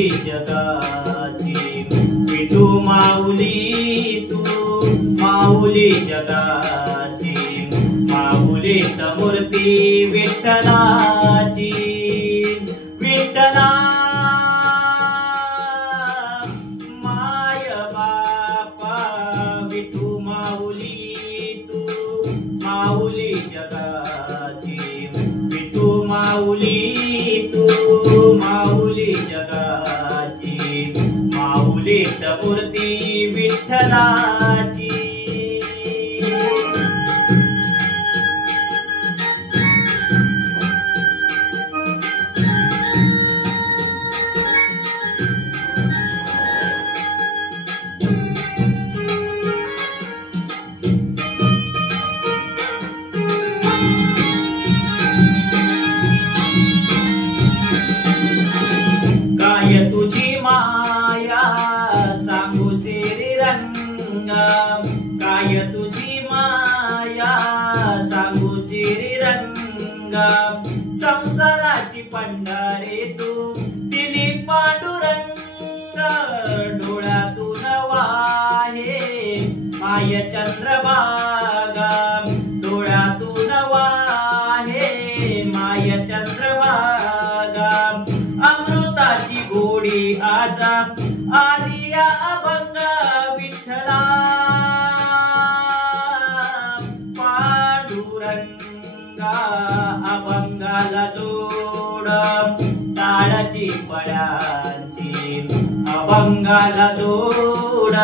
माऊली जगाची विठू माऊली तू माऊली जगाची माऊलीत मूर्ती विठ्ठलाची विठ्ठला माय बापा विठू माऊली तू माऊली जगाची विठू माऊली तू माऊली जगाची माऊलीत मूर्ती विठ्ठलाची तुझी माया सांगू श्रीरंगा काय तुझी माया सांगू श्रीरंगा संसाराची पंढरी तू दिली पांडुरंगा डोळ्यातून वाहे माय चंद्रभागा डोळ्यातून वाहे माय चंद्रभागा अमृताची गोडी आजा आलिया अभंग विठ्ठला पांडुरंगा अभंगाला जोड ताळाची पड्यांची अभंगाला जोड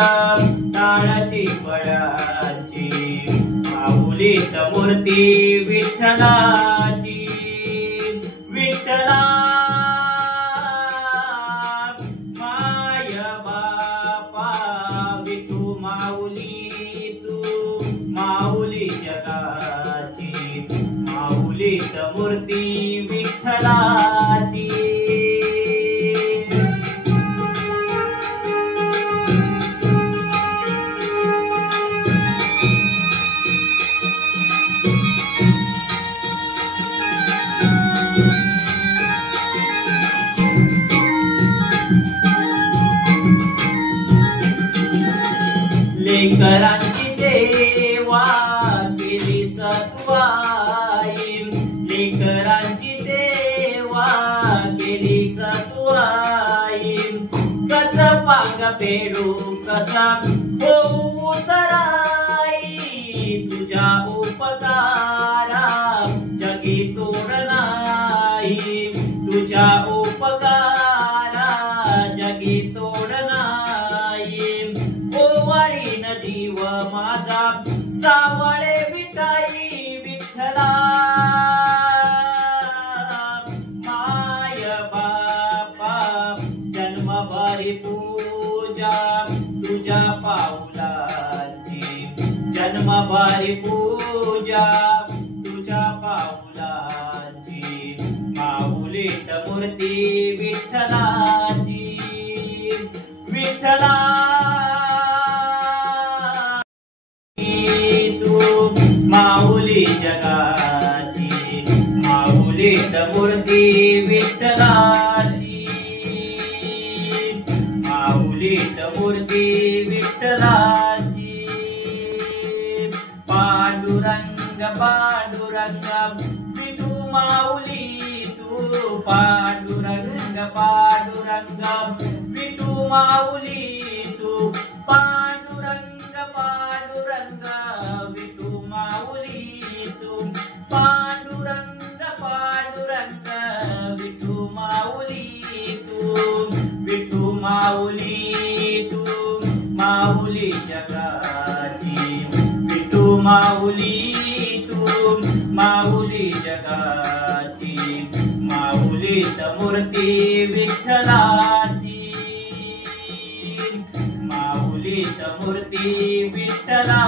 ताळाची पड्यांची माऊलीत मूर्ती विठ्ठलाची विठ्ठला माऊली जगाची माऊलीत मूर्ती विठ्ठलाची लेकरांची सेवा केली सत्वाई लेकरांची सेवा केली सत्वाई कसा पांग पेडू कसा होऊ तराई तुझ्या उपकारा जगी तोड नाही तुझ्या उपकारा जगी तोड नाही ओवाळीन जीव माझा सावळे विठाई विठ्ठला माय बापा जन्मभरी पूजा तुझ्या पाऊलाची जन्मभरी पूजा तुझ्या पाऊलाची माऊलीत मूर्ती विठ्ठलाची विठ्ठला माऊली जगाची माऊलीत मूर्ती विठ्ठलाची माऊलीत मूर्ती विठ्ठलाची पांडुरंग पांडुरंग विठू माऊली तू पांडुरंग पांडुरंग विठू माऊली तू पांडुरंग पांडुरंग विठू माऊली तू पांडुरंग पांडुरंग विठू माऊली तू विठू माऊली तू माऊली जगाची विठू माऊली तू माऊली जगाची माऊलीत मूर्ती विठ्ठलाची माऊलीत मूर्ती विठ्ठला